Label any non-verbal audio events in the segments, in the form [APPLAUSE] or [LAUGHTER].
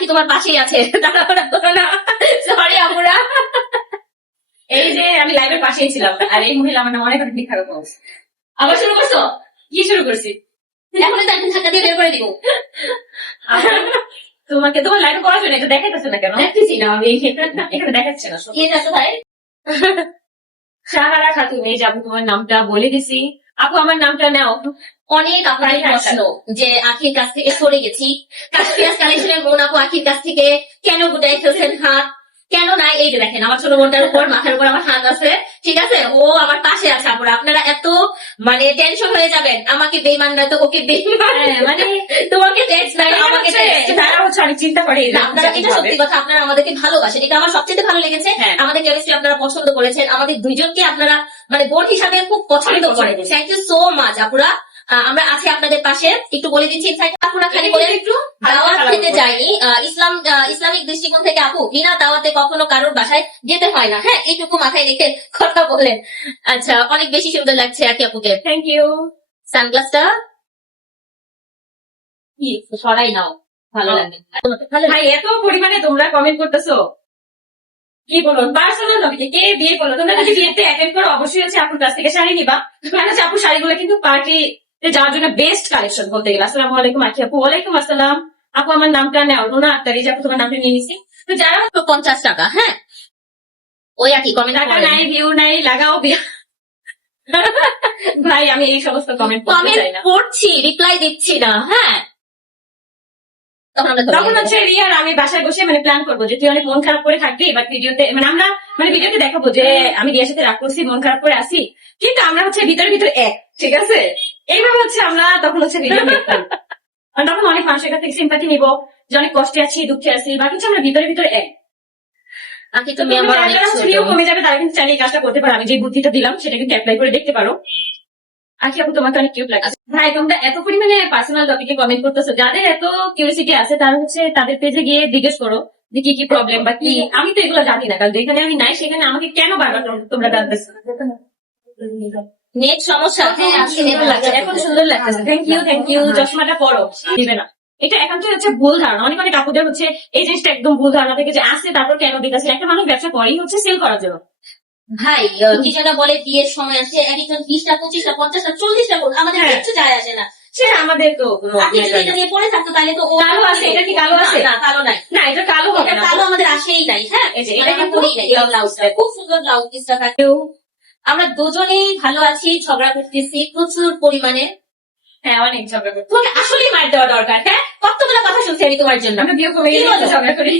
আকি তোমার পাশেই আছে? [LAUGHS] তাড়াহুড়া করো না। সরি আপুরা। এই যে আমি লাইভের পাশেই ছিলাম আর এই মহিলা আমার নাম অনেক অনেক খারাপ আবার শুরু করছ? কি শুরু করছি? এখনই তো একদিন ধাক্কা দিয়ে বের করে দিব। তোমাকে তোমার লাইভে করা জন্য এটা দেখাইতেছে না কেন? দেখতেছি না আমি। এখানে দেখাচ্ছে না কে যাচ্ছে ভাই? সাহারা খাতুন এই যে আপু তোমার নামটা বলে দিছি। আপু আমার নামটা নাও। অনেক আপনার প্রশ্ন যে আখির কাছ থেকে সরে গেছি। কালেকশনের বোন আপু আখির কাছ থেকে কেন গুটাই ফেলছেন হাত? কেন নাই এই যে দেখেন আমার ছোট বোনটার উপর মাথার উপর আমার হাত আছে ঠিক আছে? ও আমার পাশে আছে আপুরা আপনারা এত মানে টেনশন হয়ে যাবেন। আমাকে বেইমান নয়তো ওকে বেইমান হ্যাঁ, মানে তোমাকে নাই আমাকে আমাকে text। তারা হচ্ছে অনেক চিন্তা করে আপনারা এটা সত্যি কথা আপনারা আমাদেরকে ভালোবাসেন। এটা আমার সবচেয়ে ভালো লেগেছে। হ্যাঁ। আমাদের কেমিস্ট্রি আপনারা পছন্দ করেছেন। আমাদের দুইজনকে আপনারা মানে বোন হিসাবে খুব পছন্দ পছন্দ। থ্যাংক ইউ সো মাচ আপুরা। আমরা আছি আপনাদের পাশে। একটু বলে দিচ্ছি আপুরা খালি বলে একটু দাওয়াত খেতে আহ, ইসলাম ইসলামিক দৃষ্টিকোণ থেকে আপু বিনা দাওয়াতে কখনো কারোর বাসায় যেতে হয় না। হ্যাঁ এইটুকু মাথায় রেখে কথা বললেন। আচ্ছা অনেক বেশি সুন্দর লাগছে আর কি আপুকে। থ্যাংক ইউ সানগ্লাসটা? সরাই নাও। ভালো লাগে ভালো ভাই এত পরিমাণে তোমরা কমেন্ট করতেছো। কি বলুন? পার্সোনাল নবীকে কে? বিয়ে করল? তোমরা যদি বিয়েতে অ্যাটেন্ড করো অবশ্যই হচ্ছে আপুর কাছ থেকে শাড়ি নিবা। কারণ হচ্ছে আপুর শাড়িগুলো কিন্তু পার্টি যাওয়ার জন্য বেস্ট কালেকশন বলতে গেলে। আসসালামু আলাইকুম আখি আপু। ওয়ালাইকুম আসসালাম। আপু আমার নামটা নেও রোনা আক্তারি। আপু তোমার নামটা নিয়ে নিছি। তো যারা তো পঞ্চাশ টাকা হ্যাঁ? ওই আর কি কমেন্ট টাকা নাই ভিউ নাই লাগাও বিয়া ভাই আমি এই সমস্ত কমেন্ট কমেন্ট করছি রিপ্লাই দিচ্ছি না হ্যাঁ? তখন হচ্ছে রিয়ার আমি বাসায় বসে মানে প্ল্যান করব যে তুই অনেক মন খারাপ করে থাকবি এবার ভিডিওতে মানে আমরা মানে ভিডিওতে দেখাবো যে আমি রিয়ার সাথে রাগ করছি মন খারাপ করে আসি কিন্তু আমরা হচ্ছে ভিতরে ভিতরে এক ঠিক আছে? এইভাবে হচ্ছে আমরা তখন হচ্ছে ভিডিও আর [LAUGHS] তখন অনেক মানুষের কাছ থেকে সিম্পাতি নিবো যে অনেক কষ্টে আছি দুঃখে আছি বা কিছু আমরা ভিতরে ভিতরে এক। কমে যাবে তারা কিন্তু চাইলে এই কাজটা করতে পারো। আমি যে বুদ্ধিটা দিলাম সেটা কিন্তু অ্যাপ্লাই করে দেখতে পারো। আজকে আপু তোমাকে অনেক কিউট লাগে। ভাই তোমরা এত পরিমাণে পার্সোনাল টপিকে কমেন্ট করতেছো যাদের এত কিউরিসিটি আছে তারা হচ্ছে তাদের পেজে গিয়ে জিজ্ঞেস করো যে কি কি প্রবলেম বা কি। আমি তো এগুলো জানি না কারণ যেখানে আমি নাই সেখানে আমাকে কেন বারবার তোমরা জানতেছো? নেট সমস্যা হ্যাঁ লাগছে এখন সুন্দর লাগছে থ্যাংক ইউ থ্যাংক ইউ চশমাটা পরো দিবে না। এটা একান্তই হচ্ছে ভুল ধারণা। অনেক অনেক আপুদের হচ্ছে এই জিনিসটা একদম ভুল ধারণা থেকে যে আসছে তারপর কেন দিতেছে একটা মানুষ ব্যবসা করেই হচ্ছে সেল করার জন্য। ভাই কি যেন বলে বিয়ের সময় আছে এক একজন বিশটা পঁচিশটা পঞ্চাশটা চল্লিশটা করুক আমাদের হ্যাঁ। কিচ্ছু যায় আসে না। সেটা আমাদের তো আপনি যদি এটা নিয়ে পড়ে থাকতো তাহলে তো কালো আছে, এটা কি কালো আছে? না কালো নাই। না এটা কালো হবে না। কালো আমাদের আসেই নাই হ্যাঁ? মানে এটা কিন্তু ব্লাউজটা খুব সুন্দর ব্লাউজ পিসটা থাকে। আমরা দুজনেই ভালো আছি ঝগড়া করতেছি প্রচুর পরিমাণে। হ্যাঁ অনেক ঝগড়া করতে তোমাকে আসলেই মার দেওয়া দরকার হ্যাঁ? কতগুলো কথা শুনছি আমি তোমার জন্য। আমরা বিয়ে? ঝগড়া করি।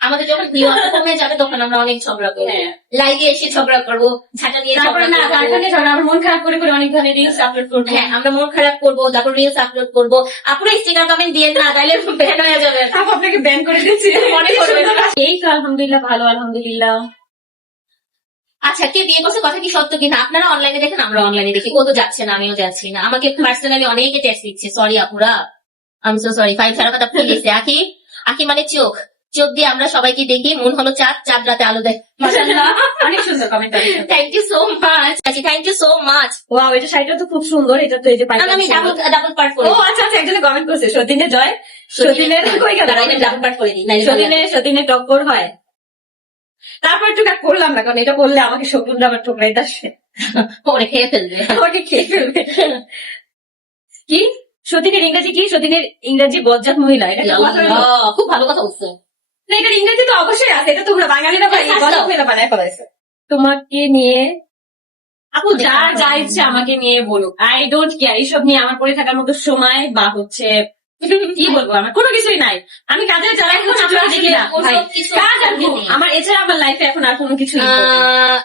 আমাদের যখন ভিউ কমে যাবে তখন আমরা অনেক ঝগড়া করব হ্যাঁ। লাইভে এসে ঝগড়া করব ঝাঁটা দিয়ে তারপরে না। তারপরে ঝগড়া আমার মন খারাপ করে করে অনেক ধরনের রিলস আপলোড করব। হ্যাঁ আমরা মন খারাপ করব তারপর রিলস আপলোড করব। আপনারা স্টিকার কমেন্ট দিয়ে না তাইলে ব্যান হয়ে যাবে। আপু আপনাকে ব্যান করে দিচ্ছি। মনে করবে এই তো আলহামদুলিল্লাহ ভালো আলহামদুলিল্লাহ। আচ্ছা কে বিয়ে করছে কথা কি সত্য কিনা? আপনারা অনলাইনে দেখেন আমরা অনলাইনে দেখি। ও তো যাচ্ছে না আমিও যাচ্ছি না। আমাকে পার্সোনালি অনেকে টেক্সট দিচ্ছে। সরি আপুরা। আমি সো সরি ফাইভ সারা কথা ভুল দিচ্ছে আখি আখি মানে চোখ। চোখ দিয়ে আমরা সবাইকে দেখি মন হলো চাঁদ চাঁদ রাতে আলো দেয়। মাশাআল্লাহ। অনেক সুন্দর comment thank you so much আচ্ছা thank you so much wow এটা শাড়িটা তো খুব সুন্দর এটা তো এই যে আমি ডাবল পার্ট করে। ও আচ্ছা আচ্ছা একজনে কমেন্ট করছে সতীনের জয়। সতীনের কই গেল? ডাবল পার্ট করে দিই সতীনে সতীনে টক্কর হয়। তারপর একটু করলাম না কারণ এটা করলে আমাকে শকুন আবার ঠোকরাই। ওরে খেয়ে ফেলবে। খেয়ে ফেলবে। কি? সতীনের ইংরেজি কি? সতীনের ইংরেজি বজ্জাত মহিলা এটা খুব ভালো কথা বলছো। এটার ইংরেজি তো অবশ্যই আছে এটা তোমরা বাঙালিরা পাই এটা বানায় ফেলাইছে তোমাকে নিয়ে আপু যা যা ইচ্ছে আমাকে নিয়ে বলুক। আই ডোন্ট কেয়ার এইসব নিয়ে আমার পড়ে থাকার মতো সময় বা হচ্ছে কি [LAUGHS] বলব আমার? কোনো কিছুই নাই। আমি কাজের যারা এখন আপনারা দেখি না। আমার এছাড়া আমার লাইফে এখন আর কোনো কিছু আহ,